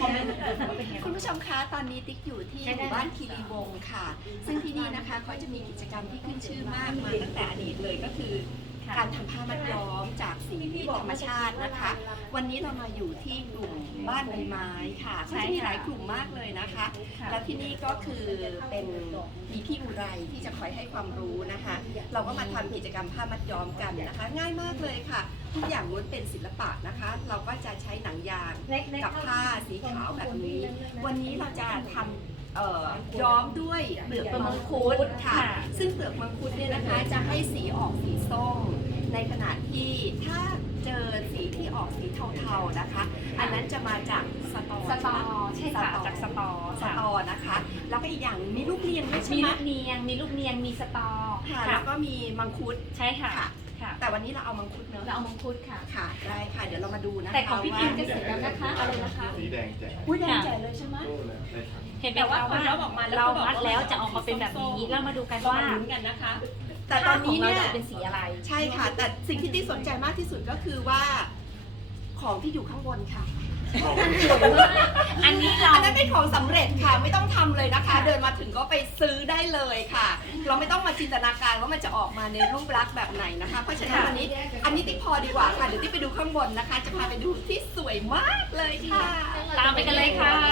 คอมเมนต์คุณผู้ชมคะตอนนี้ติ๊กอยู่ที่หมู่บ้านคีรีวงศ์ค่ะ ซึ่งที่นี่นะคะเขาจะมีกิจกรรมที่ขึ้นชื่อมากมาตั้งแต่อดีตเลยก็คือ การทำผ้ามัดย้อมจากสีธรรมชาตินะคะ วันนี้เรามาอยู่ที่กลุ่มบ้านใบไม้ค่ะใช่ก็จะมีค่หลายกลุ่มมากเลยนะคะ แล้วที่นี่ก็คือเป็นมีพี่อุไรที่จะคอยให้ความรู้นะคะ เราก็มาทำกิจกรรมผ้ามัดย้อมกันนะคะ ง่ายมากเลยค่ะ ทุกอย่างล้วนเป็นศิลปะนะคะ เราก็จะใช้ กับผ้าสีขาวแบบนี้ วันนี้เราจะทำเอ่อย้อมด้วยเปลือกมังคุดค่ะค่ะ ซึ่งเปลือกมังคุดเนี่ยนะคะจะให้สีออกสีส้ม ในขณะที่ถ้าเจอสีที่ออกสีเทาๆนะคะ อันนั้นจะมาจากสตอสตอใช่ไหมใช่ค่ะจากสตอสค่ะตอนะคะ แล้วก็อีกอย่างมีลูกเนียงด้วยใช่มีไหมลูกเนียง มีลูกเนียง มีสตอค่ะ แล้วก็มีมังคุดใช่ค่ะ ค่ะ ค่ะ แต่วันนี้เราเอามังคุดเนอะเราเอามังคุดค่ะ ค่ะ ได้ค่ะ เดี๋ยวเรามาดูนะคะแต่ของพี่พิมพ์จะว่าเสร็จแล้วนะคะอะไรนะคะสีแดงแจ๋อุ้ยแดงแจ๋เลยใช่ไหม โอ้แล้วได้ครับเห็นไหมว่าเราออกมาเรามัดแล้วจะออกมาเป็นแบบนี้เรามาดูกันว่ากันนะคะ แต่ตอนนี้ผ้าขงเนี่ยราจะเป็นสีอะไรใช่ค่ะ แต่สิ่งที่ติ๊กสนใจมากที่สุดก็คือว่า ของที่อยู่ข้างบนค่ะอันนี้เราอันนั้นเป็น ของสำเร็จค่ะไม่ต้องทำเลยนะคะ เดินมาถึงก็ไปซื้อได้เลยค่ะ เราไม่ต้องมาจินตนาการว่ามันจะออกมาในรูปลักษณ์แบบไหนนะคะ เพราะฉะนั้นวันนี้อันนี้ติ๊กพอดีกว่าค่ะเดี๋ยวติ๊กไปดูข้างบนนะคะ จะพาไปดูที่สวยมากเลยค่ะ ตามไปกันเลยค่ะชื่ออะไรคะ